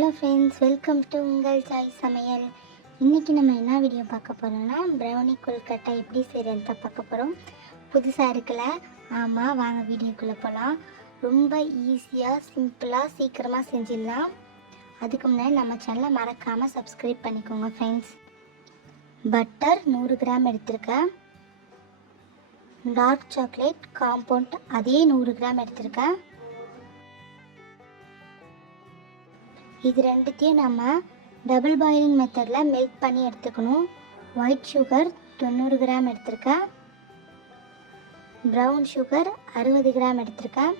Hello friends, welcome to உங்கள் சாய் சமையல். இன்றைக்கி நம்ம என்ன வீடியோ பார்க்க போகிறோம்னா, ப்ரௌனி கொல்கட்டை எப்படி செய்கிறேன்னு தான் பார்க்க போகிறோம். புதுசாக இருக்குல்ல? ஆமாம், வாங்க வீடியோக்குள்ளே போகலாம். ரொம்ப ஈஸியாக, சிம்பிளாக, சீக்கிரமாக செஞ்சிடலாம். அதுக்கு முன்னாடி நம்ம சேனலை மறக்காமல் சப்ஸ்கிரைப் பண்ணிக்கோங்க ஃப்ரெண்ட்ஸ். பட்டர் 100 கிராம் எடுத்திருக்கேன். டார்க் சாக்லேட் காம்பவுண்ட் அதே 100 கிராம் எடுத்திருக்கேன். இது ரெண்டுத்தையும் நம்ம டபுள் பாயிலிங் மெத்தடில் மெல்ட் பண்ணி எடுத்துக்கணும். ஒயிட் சுகர் 90 கிராம் எடுத்திருக்கேன். ப்ரௌன் சுகர் 60 கிராம் எடுத்திருக்கேன்.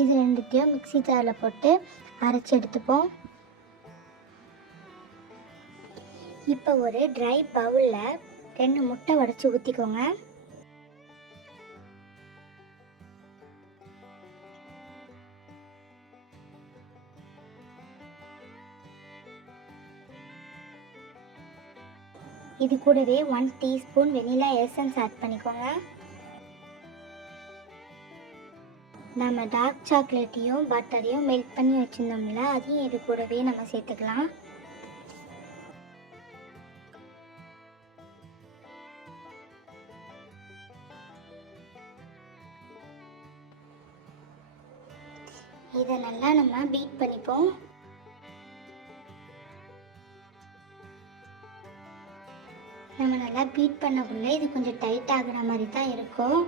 இது ரெண்டுத்தையும் மிக்ஸி ஜாரில் போட்டு அரைச்சி எடுத்துப்போம். இப்போ ஒரு ட்ரை பவுலில் 2 முட்டை உடைச்சி ஊற்றிக்கோங்க. இது கூடவே 1 டீஸ்பூன் வெனிலா எசன்ஸ் ஆட் பண்ணிக்கோங்க. நம்ம டார்க் சாக்லேட்டையும் பட்டரையும் மெல்ட் பண்ணி வச்சுருந்தோம்ல, அதையும் இது கூடவே நம்ம சேர்த்துக்கலாம். இதை நல்லா நம்ம பீட் பண்ணிப்போம். நம்ம நல்லா பீட் பண்ணக்குள்ளே இது கொஞ்சம் டைட் ஆகுற மாதிரி தான் இருக்கும்.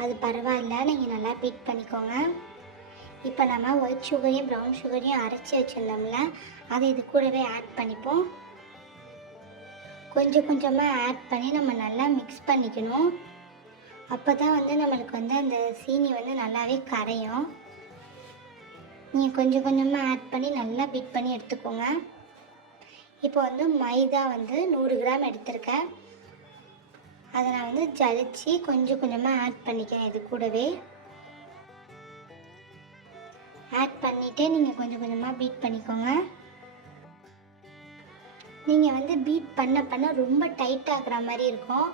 அது பரவாயில்ல, நீங்கள் நல்லா பீட் பண்ணிக்கோங்க. இப்போ நம்ம ஒயிட் சுகரையும் ப்ரௌன் சுகரையும் அரைச்சி வச்சுருந்தோம்ல, அதை இது கூடவே ஆட் பண்ணிப்போம். கொஞ்சம் கொஞ்சமாக ஆட் பண்ணி நம்ம நல்லா மிக்ஸ் பண்ணிக்கணும். அப்போ தான் நம்மளுக்கு அந்த சீனி நல்லாவே கரையும். நீங்கள் கொஞ்சம் கொஞ்சமாக ஆட் பண்ணி நல்லா பீட் பண்ணி எடுத்துக்கோங்க. இப்போ மைதா 100 கிராம் எடுத்திருக்கேன். அதை நான் ஜலிச்சு கொஞ்சம் கொஞ்சமாக ஆட் பண்ணிக்கிறேன். இது கூடவே ஆட் பண்ணிவிட்டு நீங்கள் கொஞ்சம் கொஞ்சமாக பீட் பண்ணிக்கோங்க. நீங்கள் பீட் பண்ண பண்ண ரொம்ப டைட் ஆகுற மாதிரி இருக்கும்.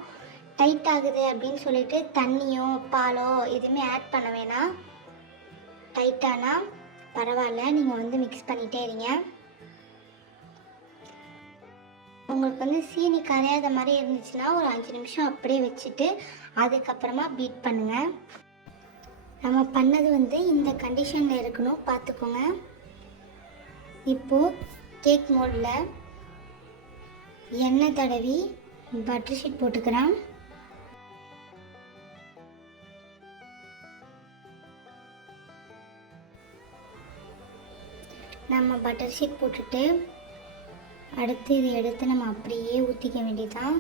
டைட் ஆகுது அப்படின்னு சொல்லிட்டு தண்ணியோ பாலோ எதுவுமே ஆட் பண்ண வேணாம். டைட்டானா பரவாயில்ல, நீங்கள் மிக்ஸ் பண்ணிகிட்டே இருங்க. உங்களுக்கு சீனி கரையாத மாதிரி இருந்துச்சுன்னா ஒரு 5 நிமிஷம் அப்படியே வச்சுட்டு அதுக்கப்புறமா பீட் பண்ணுங்கள். நம்ம பண்ணது இந்த கண்டிஷனில் இருக்கணும், பார்த்துக்கோங்க. இப்போது கேக் மோல்டில் எண்ணெய் தடவி பட்டர் ஷீட் போட்டுக்கிறேன். நம்ம பட்டர் ஷீட் போட்டுட்டு அடுத்து இதை எடுத்து நம்ம அப்படியே ஊற்றிக்க வேண்டியதான்.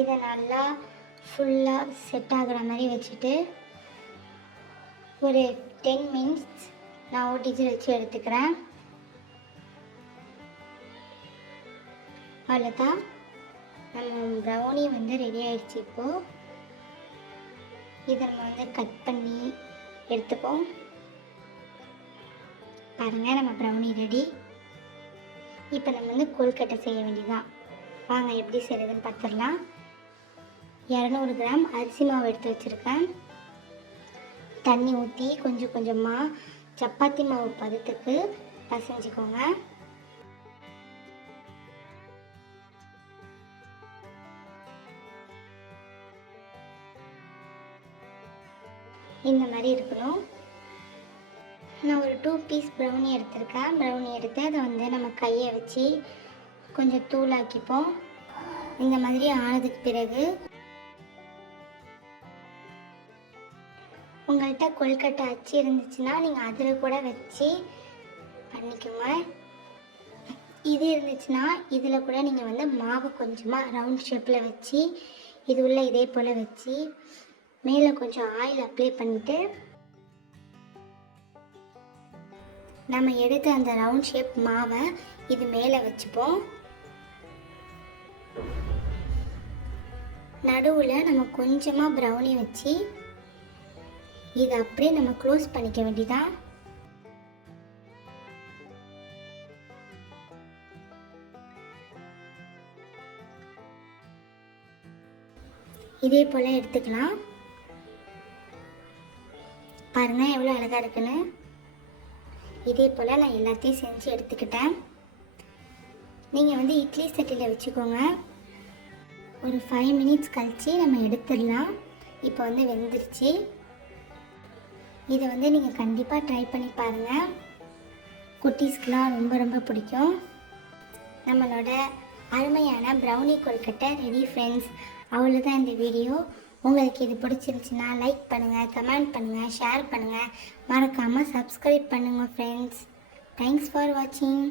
இதை நல்லா ஃபுல்லாக செட் ஆகிற மாதிரி வச்சுட்டு ஒரு 10 மினிட்ஸ் நான் ஓட்டிச்சு வச்சு எடுத்துக்கிறேன். அவ்வளோதான், நம்ம ப்ரௌனி ரெடி ஆயிடுச்சு. இப்போது இதை நம்ம கட் பண்ணி எடுத்துப்போம். பாருங்கள், நம்ம ப்ரௌனி ரெடி. இப்போ நம்ம கொல்கட்டை செய்ய வேண்டியதான். வாங்க எப்படி செய்கிறதுன்னு பார்த்துடலாம். 200 கிராம் அரிசி மாவு எடுத்து வச்சுருக்கேன். தண்ணி ஊற்றி கொஞ்சம் கொஞ்சமாக சப்பாத்தி மாவு பதத்துக்கு பசைஞ்சிக்கோங்க. இந்த மாதிரி இருக்கணும். நான் ஒரு 2 பீஸ் ப்ரௌனி எடுத்திருக்கேன். ப்ரௌனி எடுத்து அதை நம்ம கையை வச்சு கொஞ்சம் தூளாக்கிப்போம். இந்த மாதிரி ஆனதுக்கு பிறகு உங்கள்கிட்ட கொல்கட்டை அச்சு இருந்துச்சுன்னா நீங்கள் அதில் கூட வச்சு பண்ணிக்கோங்க. இது இருந்துச்சுன்னா இதில் கூட நீங்கள் மாவு கொஞ்சமாக ரவுண்ட் ஷேப்பில் வச்சு இது உள்ள இதே போல் வச்சு மேலே கொஞ்சம் ஆயில் அப்ளை பண்ணிவிட்டு நம்ம எடுத்து அந்த ரவுண்ட் ஷேப் மாவை இது மேலே வச்சுப்போம். நடுவில் நம்ம கொஞ்சமாக ப்ரௌனி வச்சு இதை அப்படியே நம்ம க்ளோஸ் பண்ணிக்க வேண்டியதான். இதே போல் எடுத்துக்கலாம். பாருங்கள் எவ்வளோ அழகாக இருக்குன்னு. இதே போல் நான் எல்லாத்தையும் செஞ்சு எடுத்துக்கிட்டேன். நீங்கள் வந்து இட்லி சட்டியில் வச்சுக்கோங்க. ஒரு 5 மினிட்ஸ் கழித்து நம்ம எடுத்துடலாம். இப்போ வந்து வெந்துருச்சு. இதை வந்து நீங்கள் கண்டிப்பாக ட்ரை பண்ணி பாருங்கள். குட்டீஸ்க்கெலாம் ரொம்ப ரொம்ப பிடிக்கும். நம்மளோட அருமையான ப்ரௌனி கொழுக்கட்டை ரெடி ஃப்ரெண்ட்ஸ். அவ்வளோதான் இந்த வீடியோ. உங்களுக்கு இது பிடிச்சிருந்துச்சுன்னா லைக் பண்ணுங்கள், கமெண்ட் பண்ணுங்கள், ஷேர் பண்ணுங்கள், மறக்காமல் சப்ஸ்கிரைப் பண்ணுங்கள் ஃப்ரெண்ட்ஸ். தேங்க்ஸ் ஃபார் வாட்சிங்.